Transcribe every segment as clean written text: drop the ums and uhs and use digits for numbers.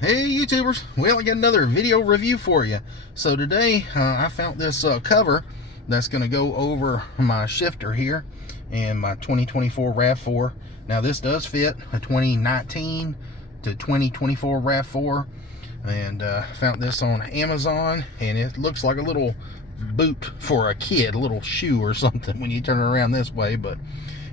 Hey YouTubers, well, I got another video review for you. So today I found this cover that's going to go over my shifter here and my 2024 RAV4. Now this does fit a 2019 to 2024 RAV4, and found this on Amazon, and it looks like a little boot for a kid, a little shoe or something when you turn it around this way. But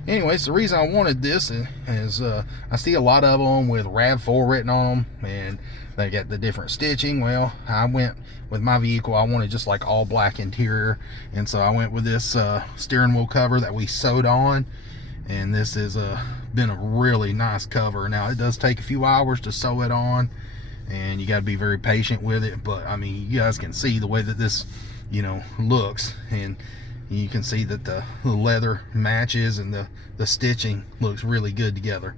anyways, the reason I wanted this is I see a lot of them with RAV4 written on them, and they got the different stitching. Well, I went with my vehicle, I wanted just like all black interior, and so I went with this steering wheel cover that we sewed on, and this has been a really nice cover. Now it does take a few hours to sew it on, and you got to be very patient with it, but I mean, you guys can see the way that this, you know, looks, and you can see that the leather matches and the stitching looks really good together.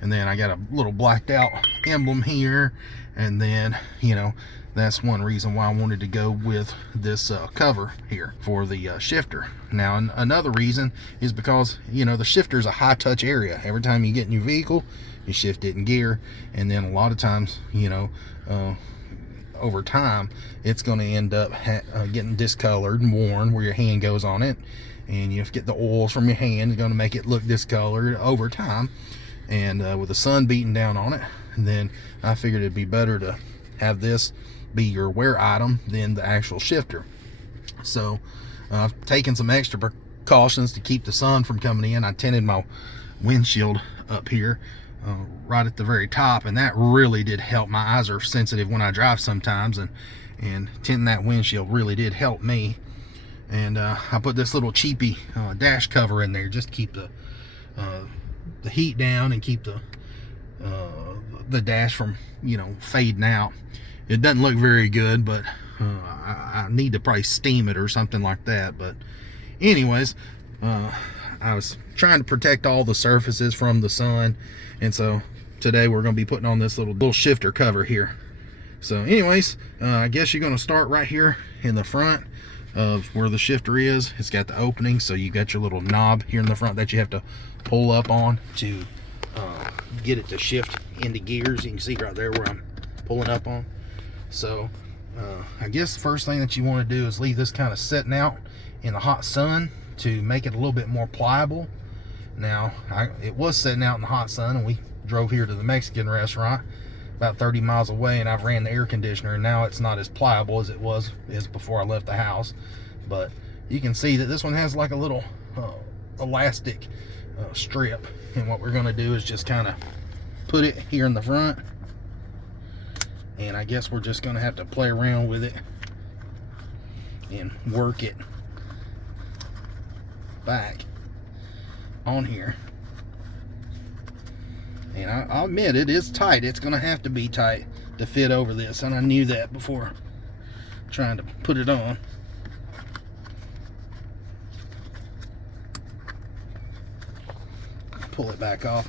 And then I got a little blacked out emblem here, and then, you know, that's one reason why I wanted to go with this cover here for the shifter. Now another reason is because, you know, the shifter is a high touch area. Every time you get in your vehicle, you shift it in gear, and then a lot of times, you know, over time it's going to end up getting discolored and worn where your hand goes on it, and you have to get the oils from your hand. It's going to make it look discolored over time, and with the sun beating down on it, then I figured it'd be better to have this be your wear item than the actual shifter. So I've taken some extra precautions to keep the sun from coming in. I tinted my windshield up here right at the very top, and that really did help. My eyes are sensitive when I drive sometimes, and tinting that windshield really did help me. And I put this little cheapy dash cover in there just to keep the heat down and keep the dash from, you know, fading out. It doesn't look very good, but I need to probably steam it or something like that. But anyways, I was trying to protect all the surfaces from the sun, and so today we're going to be putting on this little shifter cover here. So anyways, I guess you're going to start right here in the front of where the shifter is. It's got the opening, so you got your little knob here in the front that you have to pull up on to get it to shift into gears. You can see right there where I'm pulling up on. So I guess the first thing that you want to do is leave this kind of setting out in the hot sun to make it a little bit more pliable. Now it was sitting out in the hot sun, and we drove here to the Mexican restaurant about 30 miles away, and I've ran the air conditioner, and now it's not as pliable as it was before I left the house. But you can see that this one has like a little elastic strip, and what we're going to do is just kind of put it here in the front, and I guess we're just going to have to play around with it and work it back on here. And I'll admit, it is tight. It's going to have to be tight to fit over this, and I knew that before trying to put it on. Pull it back off.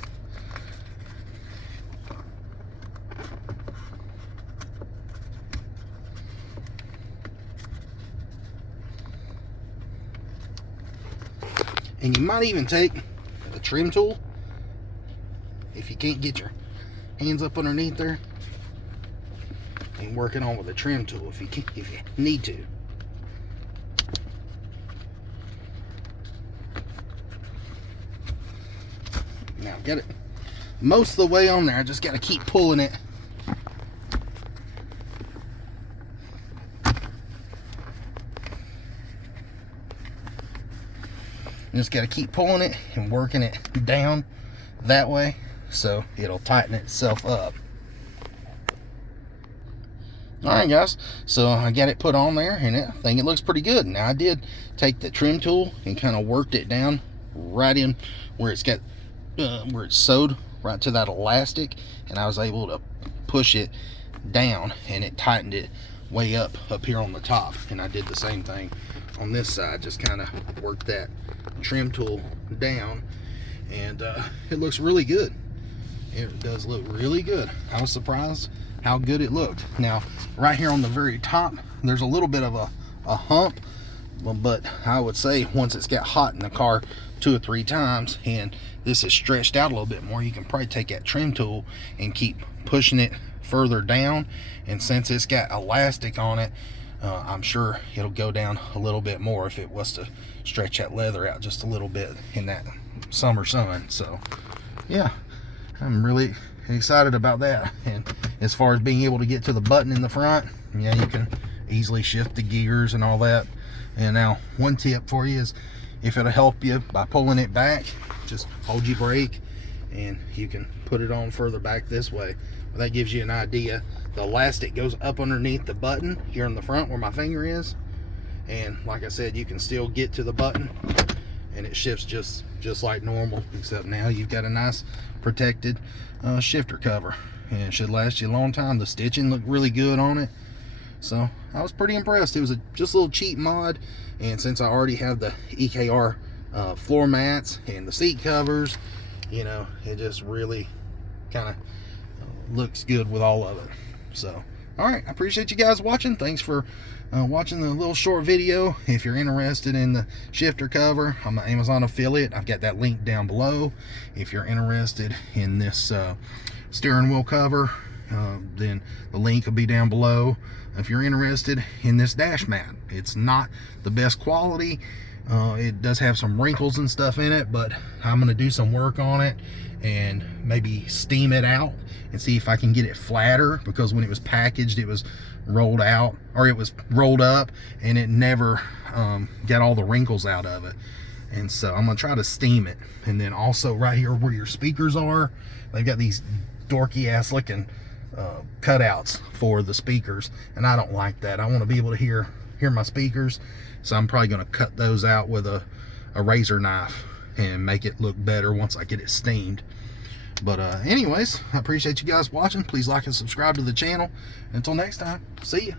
And you might even take a trim tool if you can't get your hands up underneath there, and work it on with a trim tool if you need to. Now get it most of the way on there. I just got to keep pulling it. Just got to keep pulling it and working it down that way, so it'll tighten itself up. Alright guys, so I got it put on there, and I think it looks pretty good. Now I did take the trim tool and kind of worked it down right in where it's got where it's sewed right to that elastic, and I was able to push it down, and it tightened it way up here on the top. And I did the same thing on this side, just kind of worked that trim tool down, and it looks really good. It does look really good. I was surprised how good it looked. Now right here on the very top, there's a little bit of a hump, but I would say once it's got hot in the car 2 or 3 times and this is stretched out a little bit more, you can probably take that trim tool and keep pushing it further down, and since it's got elastic on it, I'm sure it'll go down a little bit more if it was to stretch that leather out just a little bit in that summer sun. So yeah, I'm really excited about that. And as far as being able to get to the button in the front, yeah, you can easily shift the gears and all that. And now one tip for you is, if it'll help you by pulling it back, just hold your brake and you can put it on further back this way. That gives you an idea. The elastic goes up underneath the button here in the front where my finger is, and like I said, you can still get to the button and it shifts just like normal, except now you've got a nice protected shifter cover, and it should last you a long time. The stitching looked really good on it, so I was pretty impressed. It was just a little cheap mod, and since I already have the EKR floor mats and the seat covers, you know, it just really kind of looks good with all of it. So all right, I appreciate you guys watching. Thanks for watching the little short video. If you're interested in the shifter cover, I'm an Amazon affiliate. I've got that link down below. If you're interested in this steering wheel cover, then the link will be down below. If you're interested in this dash mat, it's not the best quality. It does have some wrinkles and stuff in it, but I'm going to do some work on it and maybe steam it out and see if I can get it flatter, because when it was packaged it was rolled out, or it was rolled up, and it never got all the wrinkles out of it. And so I'm going to try to steam it. And then also right here where your speakers are, they've got these dorky ass looking cutouts for the speakers, and I don't like that. I want to be able to hear my speakers, so I'm probably going to cut those out with a razor knife and make it look better once I get it steamed. But anyways, I appreciate you guys watching. Please like and subscribe to the channel. Until next time, see ya.